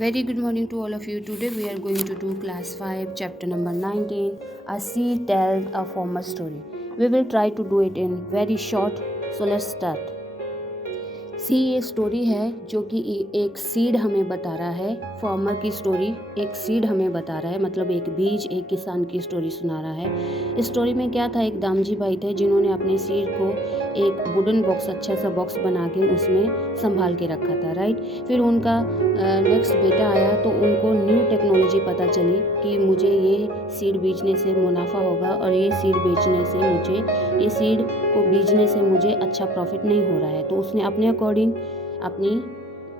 Very good morning to all of you. Today we are going to do class 5 chapter number 19. A seed tells a farmer story. We will try to do it in very short. So let's start. सी ये story है जो कि एक seed हमें बता रहा है. Farmer की स्टोरी एक सीड हमें बता रहा है, मतलब एक बीज, एक किसान की स्टोरी सुना रहा है. इस स्टोरी में क्या था, एक दामजी भाई थे जिन्होंने अपने सीड को एक वुडन बॉक्स, अच्छा सा बॉक्स बना के उसमें संभाल के रखा था. राइट. फिर उनका नेक्स्ट बेटा आया तो उनको न्यू टेक्नोलॉजी पता चली कि मुझे ये सीड बेचने से मुनाफा होगा और ये सीड बेचने से मुझे, ये सीड को बीजने से मुझे अच्छा प्रॉफिट नहीं हो रहा है. तो उसने अपने अकॉर्डिंग अपनी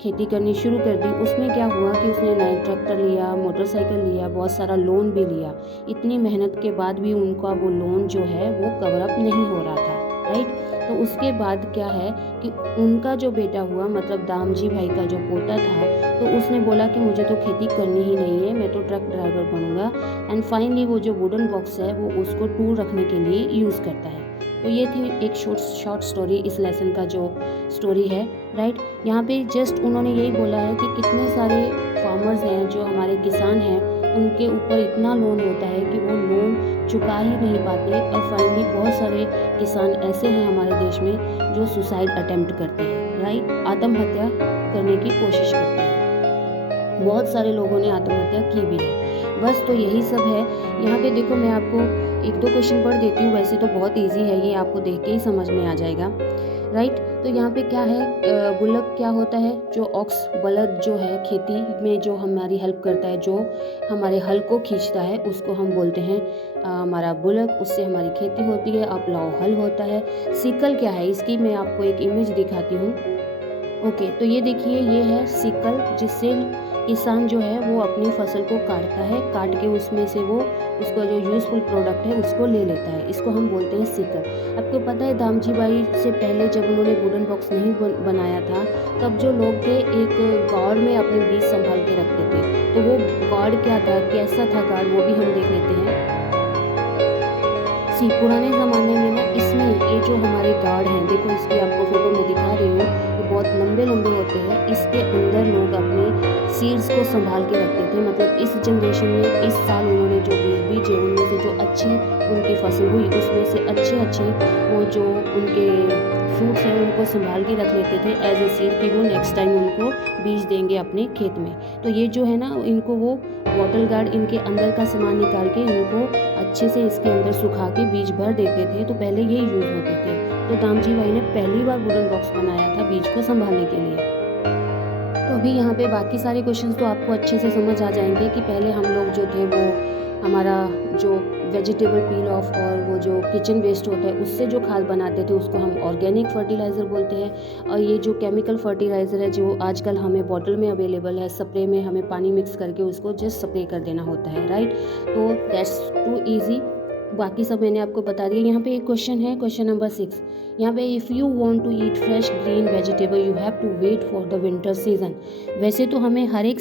खेती करनी शुरू कर दी. उसमें क्या हुआ कि उसने नया ट्रैक्टर लिया, मोटरसाइकिल लिया, बहुत सारा लोन भी लिया. इतनी मेहनत के बाद भी उनका वो लोन जो है वो कवर अप नहीं हो रहा था. राइट. तो उसके बाद क्या है कि उनका जो बेटा हुआ, मतलब दामजी भाई का जो पोता था, तो उसने बोला कि मुझे तो खेती करनी ही नहीं है, मैं तो ट्रक ड्राइवर बनूंगा. एंड फाइनली वो जो वुडन बॉक्स है वो उसको टूर रखने के लिए यूज़ करता है. तो ये थी एक शॉर्ट स्टोरी इस लेसन का जो स्टोरी है. राइट. यहाँ पे जस्ट उन्होंने यही बोला है कि कितने सारे फार्मर्स हैं, जो हमारे किसान हैं, उनके ऊपर इतना लोन होता है कि वो लोन चुका ही नहीं पाते. और फाइनली बहुत सारे किसान ऐसे हैं हमारे देश में जो सुसाइड अटेम्प्ट करते हैं. राइट. आत्महत्या करने की कोशिश करते हैं. बहुत सारे लोगों ने आत्महत्या की भी है. बस तो यही सब है. यहाँ पे देखो, मैं आपको एक दो क्वेश्चन पढ़ देती हूँ. वैसे तो बहुत इजी है, ये आपको देख के ही समझ में आ जाएगा. राइट. तो यहाँ पे क्या है, बुलक क्या होता है, जो ऑक्स बलद जो है खेती में जो हमारी हेल्प करता है, जो हमारे हल को खींचता है, उसको हम बोलते हैं हमारा बुलक. उससे हमारी खेती होती है. अपलाव हल होता है. सिकल क्या है, इसकी मैं आपको एक इमेज दिखाती हूँ. ओके. तो ये देखिए, ये है सिकल, जिससे किसान जो है वो अपनी फसल को काटता है. काट के उसमें से वो उसका जो यूज़फुल प्रोडक्ट है उसको ले लेता है. इसको हम बोलते हैं सिकल. आपको पता है, दामजी भाई से पहले जब उन्होंने वुडन बॉक्स नहीं बनाया था, तब जो लोग थे एक गार्ड में अपने बीज संभाल के रखते थे. तो वो गार्ड क्या था, कैसा था गार्ड, वो भी हम देख लेते हैं. पुराने ज़माने में ना, इसमें ये जो हमारे गार्ड हैं, देखो इसकी आपको फोटो में दिखा रही हूँ, ये बहुत लंबे लंबे होते हैं. इसके अंदर लोग अपने सीड्स को संभाल के रखते थे. मतलब इस जनरेशन में इस साल उन्होंने जो बीज बीजे, उनमें से जो अच्छी उनकी फसल हुई, उसमें से अच्छे वो जो उनके फ्रूट्स हैं उनको संभाल के रख लेते थे एज ए सीड, कि वो नेक्स्ट टाइम उनको बीज देंगे अपने खेत में. तो ये जो है ना, इनको वो बॉटल गार्ड इनके अंदर का सामान निकाल के इनको अच्छे से इसके अंदर सुखा के बीज भर देते थे. तो पहले ये यूज़ होते थे. तो दामजी भाई ने पहली बार वुडन बॉक्स बनाया था बीज को संभालने के लिए. तो अभी यहाँ पे बाकी सारे क्वेश्चंस तो आपको अच्छे से समझ आ जाएंगे कि पहले हम लोग जो थे वो हमारा जो वेजिटेबल पील ऑफ और वो जो किचन वेस्ट होता है उससे जो खाद बनाते थे उसको हम ऑर्गेनिक फर्टिलाइज़र बोलते हैं. और ये जो केमिकल फर्टिलाइज़र है जो आजकल हमें बॉटल में अवेलेबल है, स्प्रे में हमें पानी मिक्स करके उसको जस्ट स्प्रे कर देना होता है. राइट. तो दैट्स टू ईजी. बाकी सब मैंने आपको बता दिया. यहाँ पे एक क्वेश्चन है, क्वेश्चन नंबर 6. यहाँ पे if you want to eat fresh green vegetable you have to wait for the winter season. वैसे तो हमें हर एक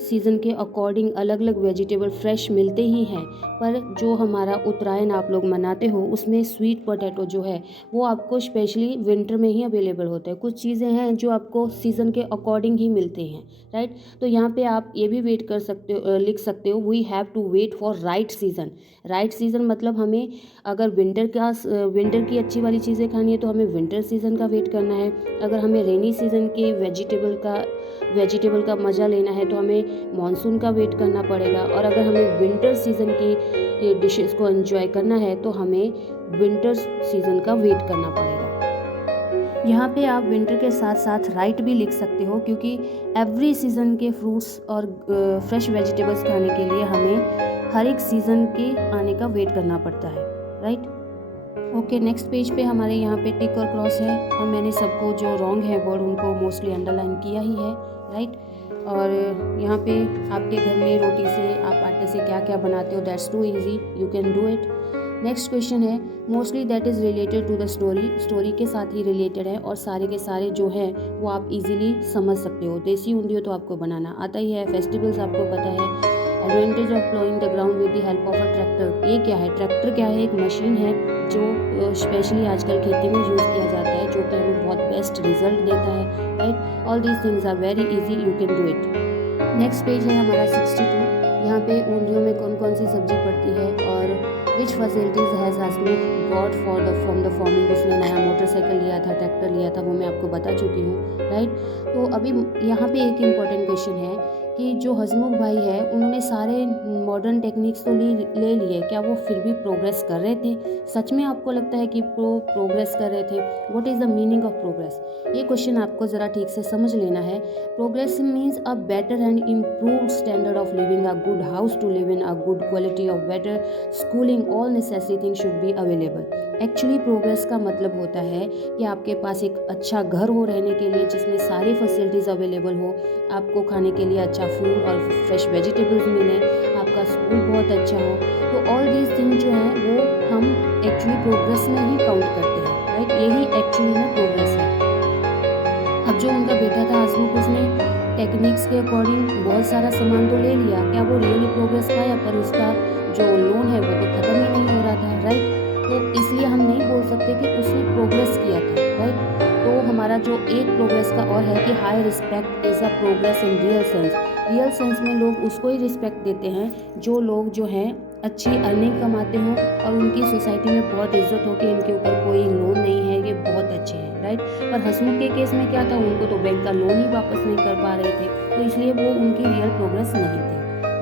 सीज़न के अकॉर्डिंग अलग अलग वेजिटेबल फ्रेश मिलते ही हैं, पर जो हमारा उत्तरायण आप लोग मनाते हो उसमें स्वीट पोटैटो जो है वो आपको स्पेशली विंटर में ही अवेलेबल होता है. कुछ चीज़ें हैं जो आपको सीज़न के अकॉर्डिंग ही मिलते हैं. राइट. तो यहाँ पे आप ये भी वेट कर सकते हो, लिख सकते हो, we have to wait for right season. Right season मतलब हमें अगर विंटर की अच्छी वाली चीज़ें खानी है तो हमें विंटर सीज़न का वेट करना है. अगर हमें रेनी सीज़न के वेजिटेबल का मज़ा लेना है तो हमें मानसून का वेट करना पड़ेगा. और अगर हमें विंटर सीज़न की डिशेस को एंजॉय करना है तो हमें विंटर सीज़न का वेट करना पड़ेगा. यहाँ पे आप विंटर के साथ साथ राइट भी लिख सकते हो, क्योंकि एवरी सीज़न के फ्रूट्स और फ्रेश वेजिटेबल्स खाने के लिए हमें हर एक सीज़न के आने का वेट करना पड़ता है. राइट. ओके. नेक्स्ट पेज पे हमारे यहाँ पे टिक और क्रॉस है, और मैंने सबको जो रॉन्ग है वर्ड उनको मोस्टली अंडरलाइन किया ही है. राइट. और यहाँ पे आपके घर में रोटी से, आप आटे से क्या क्या बनाते हो, that's too easy, you can do it. Next question है, mostly that is related to the story के साथ ही रिलेटेड है, और सारे के सारे जो हैं वो आप इजीली समझ सकते हो. देसी ऊंधियो तो आपको बनाना आता ही है. फेस्टिवल्स आपको पता है. Advantage of ploughing the ground with the help of a tractor. ये क्या है, ट्रैक्टर क्या है, एक मशीन है जो स्पेशली आजकल खेती में यूज़ किया जाता है, जो कि हमें बहुत बेस्ट रिजल्ट देता है, right. All these things are very easy, you can do it. Next page है हमारा 62। यहाँ पे ऊँधियों में कौन कौन सी सब्जी पड़ती है और which facilities has Hasmukh got from the farming. उसने नया मोटरसाइकिल लिया था, ट्रैक्टर लिया था, वो मैं आपको बता चुकी हूँ, राइट। तो अभी यहाँ पे एक इम्पॉर्टेंट क्वेश्चन है कि जो हसमुख भाई है उन्होंने सारे मॉडर्न टेक्निक्स तो ले लिए, क्या वो फिर भी प्रोग्रेस कर रहे थे? सच में आपको लगता है कि प्रोग्रेस कर रहे थे? What is the meaning of progress? ये क्वेश्चन आपको ज़रा ठीक से समझ लेना है। Progress means a better and improved standard of living, a good house to live in, a good quality of better schooling, all necessary thing should be available. Actually progress का मतलब होता है कि आपके पास एक अच्छा घर हो रहने के लिए, जिसमें सारी फैसिलिटीज़ अवेलेबल हो, आपको खाने के लिए अच्छा फूड और फ्रेश वेजिटेबल्स मिले, आपका स्कूल बहुत अच्छा हो। तो ऑल दीज थिंग जो है वो हम एक्चुअली प्रोग्रेस में ही काउंट करते हैं, राइट। यही एक्चुअली में प्रोग्रेस है। अब जो उनका बेटा था हसमुख, उसने टेक्निक्स के अकॉर्डिंग बहुत सारा सामान तो ले लिया, क्या वो रियली प्रोग्रेस पाया? पर उसका जो लोन है वो तो ख़त्म ही नहीं हो रहा था, राइट। तो इसलिए हम नहीं बोल सकते कि उसने प्रोग्रेस किया था, राइट। तो हमारा जो एक प्रोग्रेस का और है कि high respect is a progress in real sense. Real sense में लोग उसको ही रिस्पेक्ट देते हैं जो लोग जो हैं अच्छी अर्निंग कमाते हों और उनकी सोसाइटी में बहुत इज्जत हो कि इनके ऊपर कोई लोन नहीं है, ये बहुत अच्छे हैं, राइट। पर हसमुख के केस में क्या था, उनको तो बैंक का लोन ही वापस नहीं कर पा रहे थे, तो इसलिए वो उनकी रियल प्रोग्रेस नहीं थी।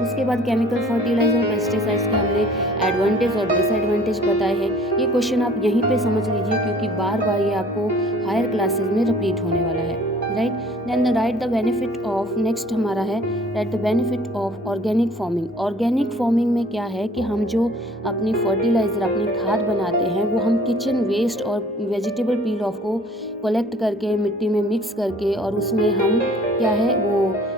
उसके बाद केमिकल फर्टिलाइजर, पेस्टिसाइड्स के हमने एडवांटेज और डिसएडवांटेज बताए हैं। ये क्वेश्चन आप यहीं पे समझ लीजिए, क्योंकि बार बार ये आपको हायर क्लासेस में रिपीट होने वाला है, right. Then write the benefit of, next हमारा है write the benefit of organic farming. Organic farming में क्या है कि हम जो अपनी फर्टिलाइज़र, अपनी खाद बनाते हैं, वो हम किचन वेस्ट और वेजिटेबल पील ऑफ को कलेक्ट करके मिट्टी में मिक्स करके, और उसमें हम क्या है वो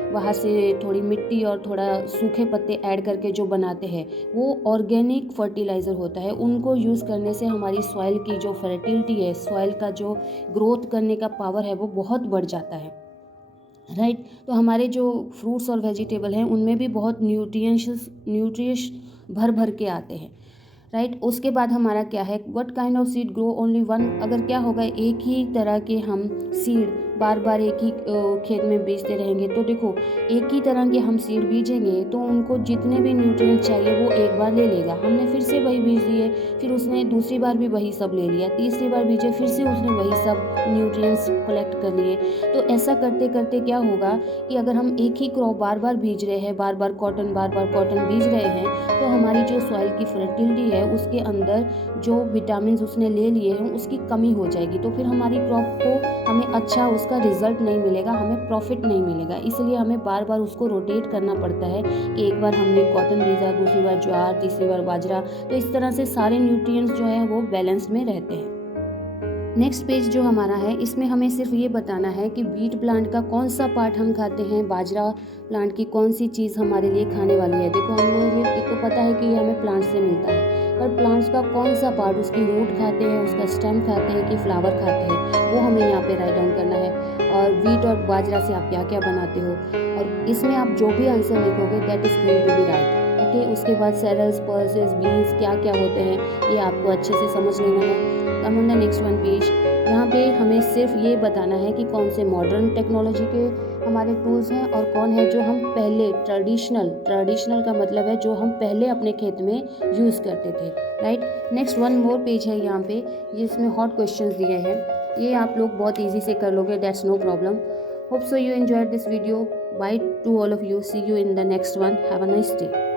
वहाँ से थोड़ी मिट्टी और थोड़ा सूखे पत्ते ऐड करके जो बनाते हैं, वो ऑर्गेनिक फर्टिलाइज़र होता है। उनको यूज़ करने से हमारी सॉइल की जो फर्टिलिटी है, सॉइल का जो ग्रोथ करने का पावर है, वो बहुत बढ़ जाता है, राइट। तो हमारे जो फ्रूट्स और वेजिटेबल हैं उनमें भी बहुत न्यूट्रिश भर भर के आते हैं, राइट। उसके बाद हमारा क्या है, what kind of seed grow only one. अगर क्या होगा, एक ही तरह के हम सीड बार बार एक ही खेत में बीजते रहेंगे, तो देखो एक ही तरह के हम सीड बीजेंगे तो उनको जितने भी न्यूट्रिएंट चाहिए वो एक बार ले लेगा। हमने फिर से वही बीज दिए, फिर उसने दूसरी बार भी वही सब ले लिया, तीसरी बार बीजे, फिर से उसने वही सब न्यूट्रिएंट्स कलेक्ट कर लिए। तो ऐसा करते करते क्या होगा कि अगर हम एक ही क्रॉप बार बार बीज रहे हैं, बार बार कॉटन बीज रहे हैं, तो हमारी जो सॉइल की फर्टिलिटी है उसके अंदर जो विटामिन उसने ले लिए हैं उसकी कमी हो जाएगी। तो फिर हमारी क्रॉप को हमें अच्छा उसका रिजल्ट नहीं मिलेगा, हमें प्रॉफिट नहीं मिलेगा। इसलिए हमें बार बार उसको रोटेट करना पड़ता है कि एक बार हमने कॉटन बीजा, दूसरी बार ज्वार, तीसरी बार बाजरा। तो इस तरह से सारे न्यूट्रिएंट्स जो है वो बैलेंस में रहते हैं। नेक्स्ट पेज जो हमारा है, इसमें हमें सिर्फ ये बताना है कि बीट प्लांट का कौन सा पार्ट हम खाते हैं, बाजरा प्लांट की कौन सी चीज़ हमारे लिए खाने वाली है। देखो हम लोग एक तो पता है कि ये हमें प्लांट से मिलता है, पर प्लांट्स का कौन सा पार्ट, उसकी रूट खाते हैं, उसका स्टेम खाते हैं कि फ्लावर खाते हैं, वो हमें यहाँ पे राइट डाउन करना है। और वीट और बाजरा से आप क्या क्या बनाते हो, और इसमें आप जो भी आंसर लिखोगे that is going to be right, okay. उसके बाद सेरेल्स, पल्सेस, बीन्स क्या क्या होते हैं, ये आपको अच्छे से समझ लेना है। Come on the next one page, यहाँ पे हमें सिर्फ ये बताना है कि कौन से मॉडर्न टेक्नोलॉजी के हमारे टूल्स हैं और कौन है जो हम पहले ट्रेडिशनल का मतलब है जो हम पहले अपने खेत में यूज़ करते थे, right. Next one more page है यहाँ पे, जिसमें हॉट क्वेश्चंस दिए हैं, ये आप लोग बहुत ईजी से कर लोगे, that's no problem. Hope so you enjoyed this video, bye to all of you, see you in the next one, have a nice day.